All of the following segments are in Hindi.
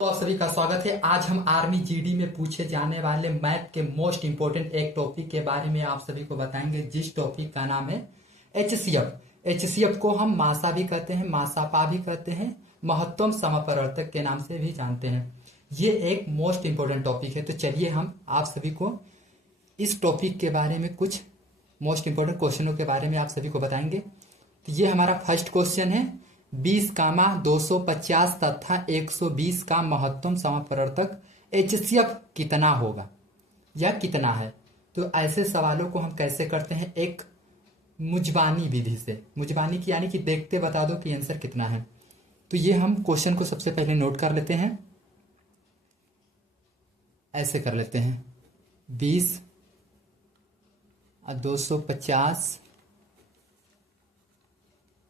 तो आप सभी का स्वागत है। आज हम आर्मी जीडी में पूछे जाने वाले मैथ के मोस्ट इंपोर्टेंट एक टॉपिक के बारे में आप सभी को बताएंगे, जिस टॉपिक का नाम है एचसीएफ। एचसीएफ को हम मासा भी कहते हैं, मासापा भी कहते हैं, महत्तम समापवर्तक के नाम से भी जानते हैं। ये एक मोस्ट इंपोर्टेंट टॉपिक है। तो चलिए हम आप सभी को इस टॉपिक के बारे में कुछ मोस्ट इंपोर्टेंट क्वेश्चनों के बारे में आप सभी को बताएंगे। तो ये हमारा फर्स्ट क्वेश्चन है, 20, 250 तथा 120 का महत्तम समापवर्तक एचसीएफ कितना होगा या कितना है। तो ऐसे सवालों को हम कैसे करते हैं, एक मुजबानी विधि से। मुजबानी की यानी कि देखते बता दो कि आंसर कितना है। तो ये हम क्वेश्चन को सबसे पहले नोट कर लेते हैं, ऐसे कर लेते हैं 20, 250,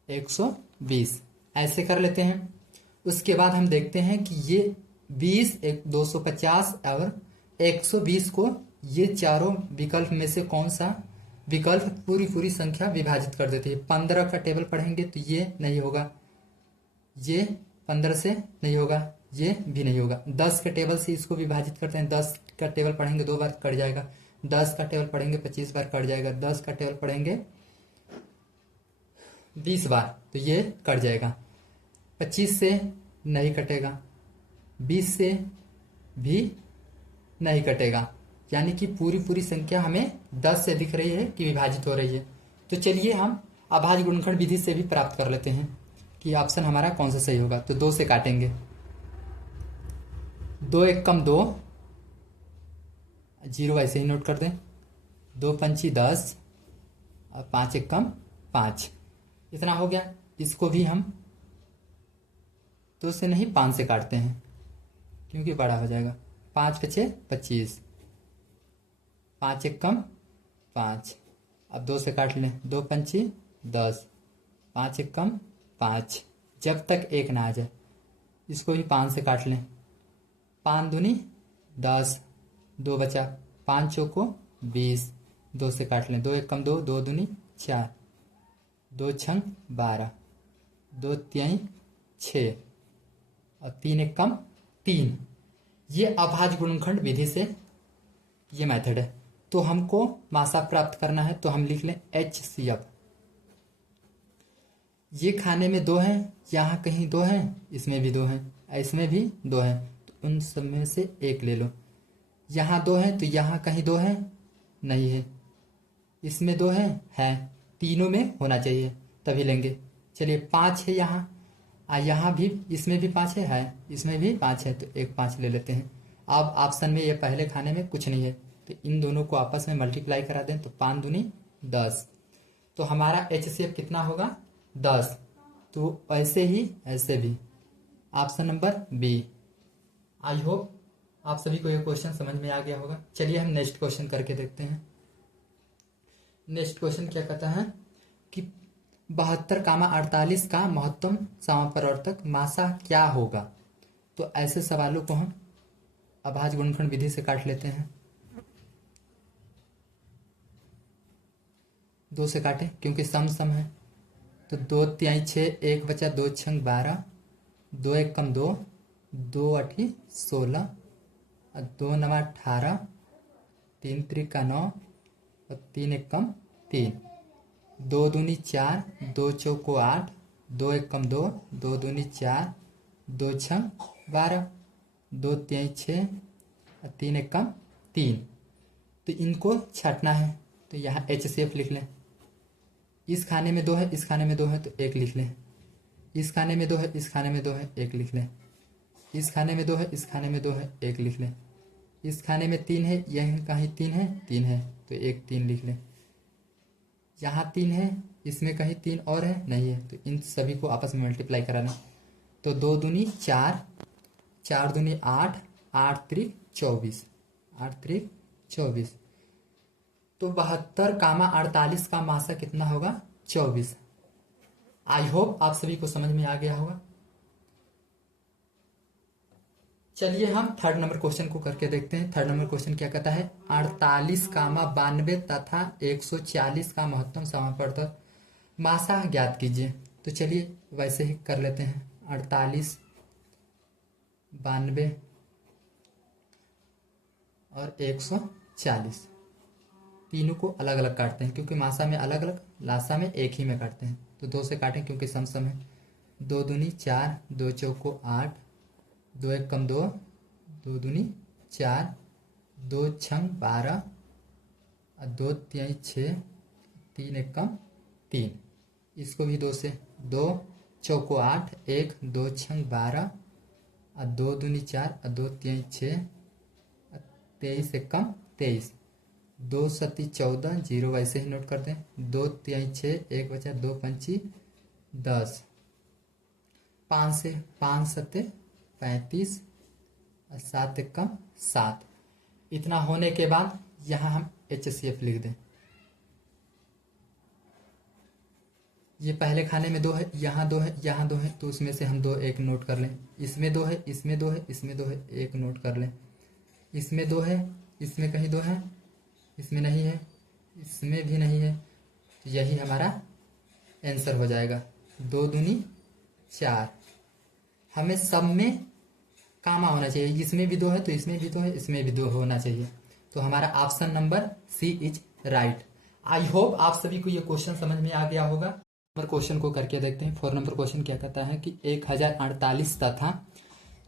120 ऐसे कर लेते हैं। उसके बाद हम देखते हैं कि ये 20, 250 और 120 को ये चारों विकल्प में से कौन सा विकल्प पूरी संख्या विभाजित कर देती है। 15 का टेबल पढ़ेंगे तो ये नहीं होगा, ये 15 से नहीं होगा, ये भी नहीं होगा। 10 के टेबल से इसको विभाजित करते हैं, 10 का टेबल पढ़ेंगे 2 बार कट जाएगा, 10 का टेबल पढ़ेंगे 25 बार कट जाएगा, 10 का टेबल पढ़ेंगे 20 बार तो ये कट जाएगा। 25 से नहीं कटेगा, 20 से भी नहीं कटेगा, यानी कि पूरी संख्या हमें 10 से दिख रही है कि विभाजित हो रही है। तो चलिए हम अभाज्य गुणनखंड विधि से भी प्राप्त कर लेते हैं कि ऑप्शन हमारा कौन सा सही होगा। तो 2 से काटेंगे, 2 एक कम 2, 0 ऐसे ही नोट कर दें, 2 पंची 10 और 5 एक कम 5, इतना हो गया। इसको भी हम 2 से नहीं 5 से काटते हैं क्योंकि बड़ा हो जाएगा। 5 पचे 25, 5 एक कम 5, अब 2 से काट लें, 2 पंची 10, 5 एक कम 5, जब तक 1 ना आ जाए। इसको भी 5 से काट लें, 5 दूनी 10, 2 बचा, 5 चौको 20, 2 से काट लें, 2 एक कम 2, 2 दूनी 4, 2 छंग 12, 2 तिहाई 6 और 3 एक कम 3। ये अभाज्य गुणनखंड विधि से ये मेथड है। तो हमको मासा प्राप्त करना है तो हम लिख लें एचसीएफ। ये खाने में 2 है, यहाँ कहीं 2 है, इसमें भी 2 है, इसमें भी 2 है, तो उन सब में से एक ले लो। यहाँ 2 है तो यहाँ कहीं 2 है, नहीं है, इसमें 2 है, तीनों में होना चाहिए तभी लेंगे। चलिए 5 है यहाँ, यहाँ भी, इसमें भी 5 है, इसमें भी 5 है, तो एक 5 ले लेते हैं। अब ऑप्शन में ये पहले खाने में कुछ नहीं है तो इन दोनों को आपस में मल्टीप्लाई करा दें तो 5 दूनी 10, तो हमारा एचसीएफ कितना होगा 10। तो ऐसे ही ऐसे भी option number B. I hope आप सभी को ये क्वेश्चन समझ में आ गया होगा। चलिए हम नेक्स्ट क्वेश्चन करके देखते हैं। नेक्स्ट क्वेश्चन क्या कहता है कि 72, 48 का महत्तम समापवर्तक मासा क्या होगा। तो ऐसे सवालों को हम अभाज्य गुणनखंड विधि से काट लेते हैं। 2 से काटें क्योंकि सम है, तो 2 तिहाई 6, 1 बचा, 2 छंग 12, 2 एक कम 2, 2 अठी 16 और 2 नवा 18, 3 त्रिका 9 और 3 एक कम 3, 2 दूनी 4, 2 चौको 8, 2 एक कम 2, 2 दूनी 4, 2 छंग 12, 2 तिहाई 6 और 3 एक कम 3। तो इनको छाटना है तो यहाँ एचसीएफ लिख लें। इस खाने में 2 है, इस खाने में 2 है तो 1 लिख लें, इस खाने में 2 है, इस खाने में 2 है 1 लिख लें, इस खाने में 2 है, इस खाने में 2 है 1 लिख लें, इस खाने में 3 है, यहीं कहीं 3 है, 3 है तो 1 3 लिख लें, यहाँ 3 है, इसमें कहीं 3 और है, नहीं है, तो इन सभी को आपस में मल्टीप्लाई कराना। तो 2 दूनी 4, 4 दूनी 8, 8 त्रिक 24, 8 त्रिक 24। तो 72, 48 का मासा कितना होगा 24। आई होप आप सभी को समझ में आ गया होगा। चलिए हम थर्ड नंबर क्वेश्चन को करके देखते हैं। थर्ड नंबर क्वेश्चन क्या कहता है, 48, 92 तथा 140 का महत्तम समापवर्तक मासा ज्ञात कीजिए। तो चलिए वैसे ही कर लेते हैं। 48 92 और 140। तीनों को अलग अलग काटते हैं क्योंकि मासा में अलग अलग, लासा में एक ही में काटते हैं। तो 2 से काटें क्योंकि सम सम है। 2 दूनी 4, 2 चौको 8, 2 एक कम 2, 2 दूनी 4, 2 छंग 12 और 2 तिहाई 6, 3 एक कम 3। इसको भी 2 से, 2 चौको 8, 1 2 छंग 12 और 2 दूनी 4 और 2 तिहाई 6, 23 एक कम 23। 2 सत्ती 14, 0 वैसे ही नोट कर दें। 2 तिहाई 6, 1 बचा, 2 पंची 10, 5 से 5 सत्ते 35 और 7 एक कम 7। इतना होने के बाद यहाँ हम HCF लिख दें। ये पहले खाने में 2 है, यहाँ 2 है, यहाँ 2 है, तो उसमें से हम 2 एक नोट कर लें। इसमें 2 है, इसमें 2 है, इसमें 2 है, एक नोट कर लें। इसमें 2 है, इसमें कहीं 2 है, इसमें नहीं है, इसमें भी नहीं है, तो यही हमारा आंसर हो जाएगा। 2 दूनी 4। हमें सब में कामा होना चाहिए। इसमें भी 2 है तो इसमें भी 2 है, इसमें भी 2 होना चाहिए। तो हमारा option number C is right. I hope आप सभी को ये क्वेश्चन समझ में आ गया होगा। नंबर क्वेश्चन को करके देखते हैं। 4 नंबर क्वेश्चन क्या कहता है कि 1048 तथा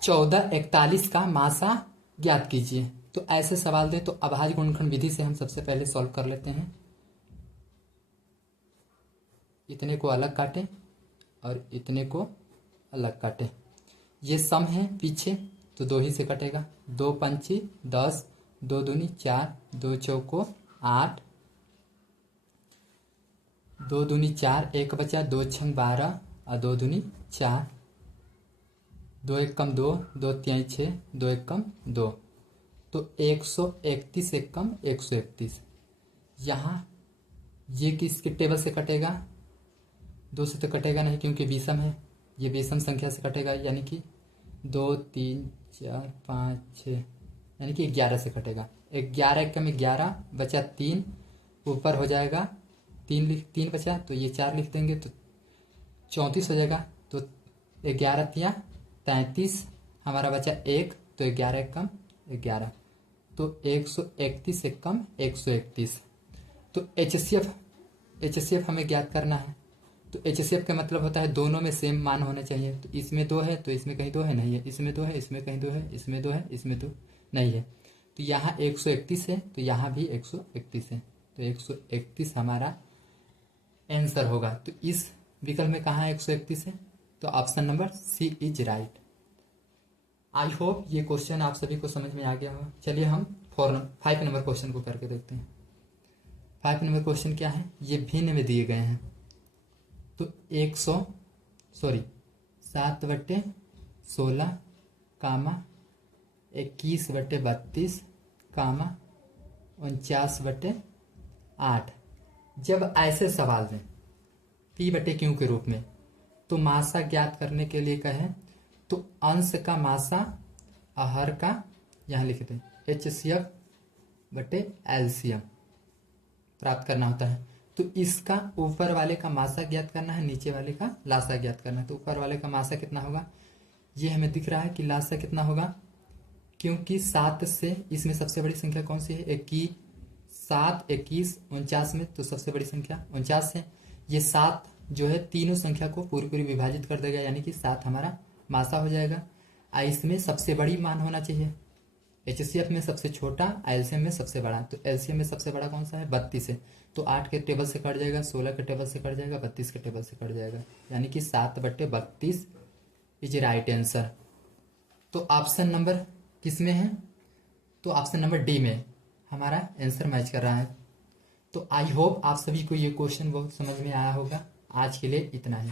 1441 का मासा ज्ञात कीजिए। तो ऐसे सवाल दे तो अभाज्य गुणनखंड विधि से हम सबसे पहले सॉल्व कर लेते हैं। इतने को अलग काटें और इतने को अलग काटें। ये सम है पीछे तो 2 ही से कटेगा। 2 पंची 10, 2 दूनी 4, 2 चौको 8, 2 दूनी 4, 1 बचा, 2 छंग 12 और 2 दूनी 4, 2 एक कम 2, 2 तिहाई 6, 2 एक कम 2, तो 131 एक कम 131। यहाँ ये किसके टेबल से कटेगा? 2 से तो कटेगा नहीं क्योंकि विषम है। ये विषम संख्या से कटेगा, यानी कि 2 3 4 5 6, यानी कि 11 से कटेगा। 11 एक कम 11 बचा, 3 ऊपर हो जाएगा, 3 बचा तो ये 4 लिख देंगे तो 34 हो जाएगा। तो 11 तिया 33, हमारा बचा 1, तो 11 एक कम 11, तो 131 एक कम 131। तो HCF हमें ज्ञात करना है। तो HCF का मतलब होता है दोनों में सेम मान होने चाहिए। तो इसमें 2 है तो इसमें कहीं 2 है, नहीं है। इसमें 2 है, इसमें कहीं 2 है, इसमें 2 है, इसमें 2 नहीं है। तो यहाँ 131 है तो यहाँ भी 131 है, तो 131 हमारा आंसर होगा। तो इस विकल्प में कहाँ 131 है? तो option number C is right. I hope ये क्वेश्चन आप सभी को समझ में आ गया हो। चलिए हम 5 नंबर क्वेश्चन को करके देखते हैं। 5 नंबर क्वेश्चन क्या है? ये भिन्न में दिए गए हैं। तो 7/16 कामा 21/32 कामा 49/8। जब ऐसे सवाल दें P/Q के रूप में तो मासा ज्ञात करने के लिए कहें तो अंश का मासा आहार का यहाँ लिख दें HCF/LCM प्राप्त करना होता है। तो इसका ऊपर वाले का मासा ज्ञात करना है, नीचे वाले का लासा ज्ञात करना है। तो ऊपर वाले का मासा कितना होगा? ये हमें दिख रहा है कि लासा कितना होगा, क्योंकि 7 से इसमें सबसे बड़ी संख्या कौन सी है? 7, 21, 49 में तो सबसे बड़ी संख्या 49 है। ये 7 जो है तीनों संख्या को पूरी विभाजित कर देगा, यानी कि 7 हमारा मासा हो जाएगा। इसमें सबसे बड़ी मान होना चाहिए। HCF में सबसे छोटा, LCM में सबसे बड़ा। तो LCM में सबसे बड़ा कौन सा है? 32 है। तो 8 के टेबल से कट जाएगा, 16 के टेबल से कट जाएगा, 32 के टेबल से कट जाएगा, यानी कि 7/32 इज राइट आंसर। तो ऑप्शन नंबर किस में है? तो ऑप्शन नंबर डी में हमारा आंसर मैच कर रहा है। तो आई होप आप सभी को ये क्वेश्चन बहुत समझ में आया होगा। आज के लिए इतना ही।